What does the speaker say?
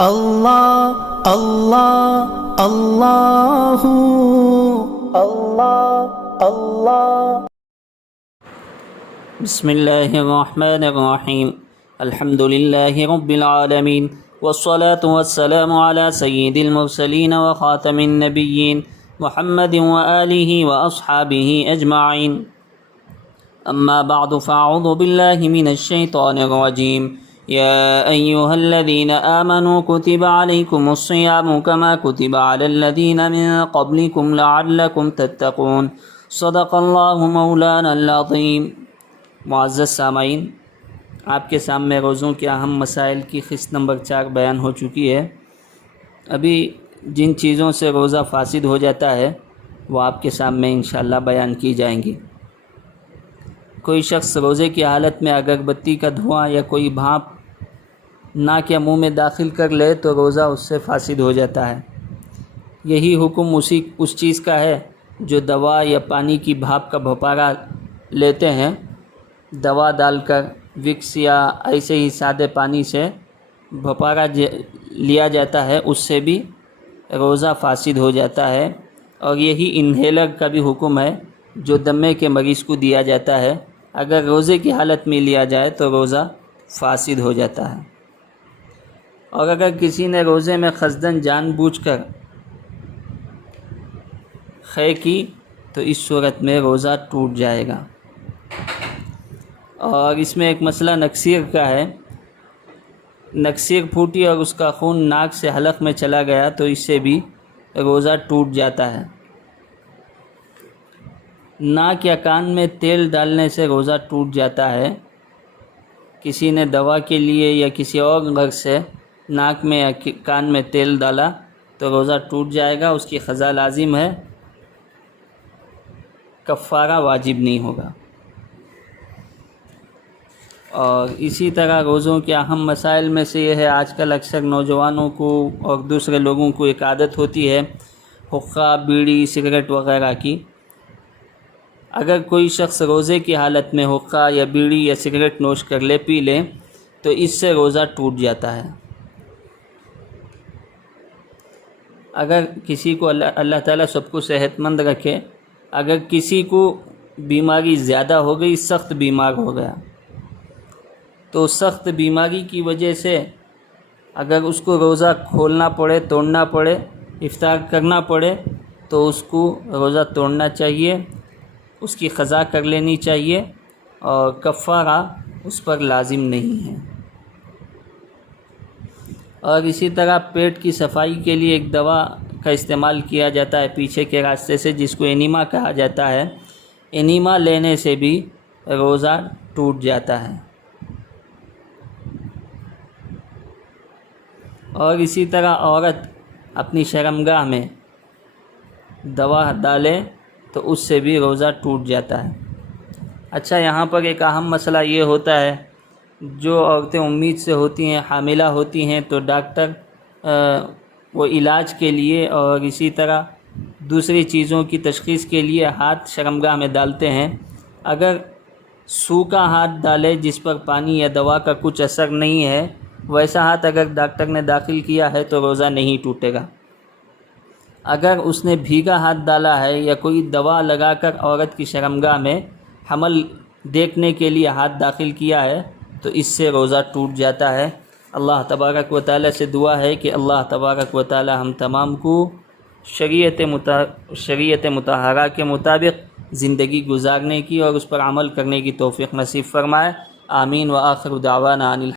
اللہ اللہ اللہ اللہ اللہ۔ بسم اللہ الرحمن الرحیم، الحمد للہ رب العالمین، والصلاة والسلام علی سید المرسلین وخاتم النبیین محمد وآلہ واصحابہ اجمعین، اما بعد فاعوذ باللہ من الشیطان الرجیم۔ یا ایہا الذین آمنوا کتب علیکم الصیام کما کتب علی الذین من قبلکم لعلکم تتقون، صدق اللہ مولانا العظیم۔ معزز سامعین، آپ کے سامنے روزوں کے اہم مسائل کی قسط نمبر 4 بیان ہو چکی ہے۔ ابھی جن چیزوں سے روزہ فاسد ہو جاتا ہے وہ آپ کے سامنے انشاءاللہ بیان کی جائیں گی۔ کوئی شخص روزے کی حالت میں اگربتی کا دھواں یا کوئی بھاپ ناک یا منہ میں داخل کر لے تو روزہ اس سے فاسد ہو جاتا ہے۔ یہی حکم اس چیز کا ہے جو دوا یا پانی کی بھاپ کا بھپارا لیتے ہیں۔ دوا ڈال کر وکس یا ایسے ہی سادے پانی سے بھپارا لیا جاتا ہے، اس سے بھی روزہ فاسد ہو جاتا ہے۔ اور یہی انہیلر کا بھی حکم ہے جو دمے کے مریض کو دیا جاتا ہے، اگر روزے کی حالت میں لیا جائے تو روزہ فاسد ہو جاتا ہے۔ اور اگر کسی نے روزے میں قصداً جان بوجھ کر خے کی تو اس صورت میں روزہ ٹوٹ جائے گا۔ اور اس میں ایک مسئلہ نکسیر کا ہے۔ نکسیر پھوٹی اور اس کا خون ناک سے حلق میں چلا گیا تو اس سے بھی روزہ ٹوٹ جاتا ہے۔ ناک یا کان میں تیل ڈالنے سے روزہ ٹوٹ جاتا ہے۔ کسی نے دوا کے لیے یا کسی اور غرض سے ناک میں یا کان میں تیل ڈالا تو روزہ ٹوٹ جائے گا، اس کی قضا لازم ہے، کفارہ واجب نہیں ہوگا۔ اور اسی طرح روزوں کے اہم مسائل میں سے یہ ہے، آج کل اکثر نوجوانوں کو اور دوسرے لوگوں کو ایک عادت ہوتی ہے حقہ، بیڑی، سگریٹ وغیرہ کی۔ اگر کوئی شخص روزے کی حالت میں حقہ یا بیڑی یا سگریٹ نوش کر لے، پی لے، تو اس سے روزہ ٹوٹ جاتا ہے۔ اگر کسی کو اللہ تعالیٰ سب کو صحت مند رکھے، اگر کسی کو بیماری زیادہ ہو گئی، سخت بیمار ہو گیا، تو سخت بیماری کی وجہ سے اگر اس کو روزہ کھولنا پڑے، توڑنا پڑے، افطار کرنا پڑے تو اس کو روزہ توڑنا چاہیے، اس کی قضا کر لینی چاہیے، اور کفارہ اس پر لازم نہیں ہے۔ اور اسی طرح پیٹ کی صفائی کے لیے ایک دوا کا استعمال کیا جاتا ہے پیچھے کے راستے سے، جس کو انیما کہا جاتا ہے۔ انیما لینے سے بھی روزہ ٹوٹ جاتا ہے۔ اور اسی طرح عورت اپنی شرمگاہ میں دوا ڈالے تو اس سے بھی روزہ ٹوٹ جاتا ہے۔ اچھا، یہاں پر ایک اہم مسئلہ یہ ہوتا ہے، جو عورتیں امید سے ہوتی ہیں، حاملہ ہوتی ہیں، تو ڈاکٹر وہ علاج کے لیے اور اسی طرح دوسری چیزوں کی تشخیص کے لیے ہاتھ شرمگاہ میں ڈالتے ہیں۔ اگر سوکھا ہاتھ ڈالے جس پر پانی یا دوا کا کچھ اثر نہیں ہے، ویسا ہاتھ اگر ڈاکٹر نے داخل کیا ہے تو روزہ نہیں ٹوٹے گا۔ اگر اس نے بھیگا ہاتھ ڈالا ہے یا کوئی دوا لگا کر عورت کی شرمگاہ میں حمل دیکھنے کے لیے ہاتھ داخل کیا ہے تو اس سے روزہ ٹوٹ جاتا ہے۔ اللہ تبارک و تعالیٰ سے دعا ہے کہ اللہ تبارک و تعالیٰ ہم تمام کو شریعت مطہرہ کے مطابق زندگی گزارنے کی اور اس پر عمل کرنے کی توفیق نصیب فرمائے۔ آمین۔ وآخر دعوانا